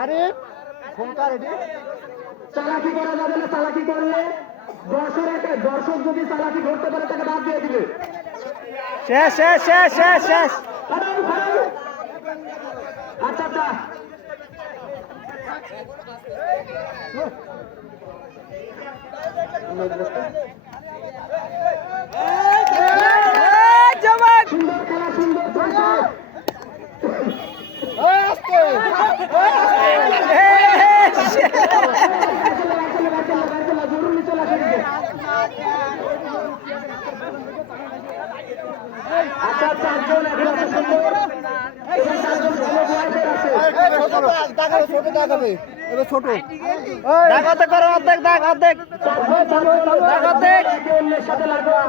আরে ফোনটা রেডি। চালাকি করা যাবে না, চালাকি করলে দর্শক যদি চালাকি করতে পারে তাকে বাদ দিয়ে দিবে। শেষ শেষ শেষ শেষ শেষ। আচ্ছা আচ্ছা সুন্দর খেলা, সুন্দর জরুরি চলে আসে। আচ্ছা আচ্ছা একজন ছোট দাগাবে, এবার ছোট দাগাতে করো, অর্ধেক দাগ, অর্ধেক দাগ, অর্ধেক সাথে লাগো।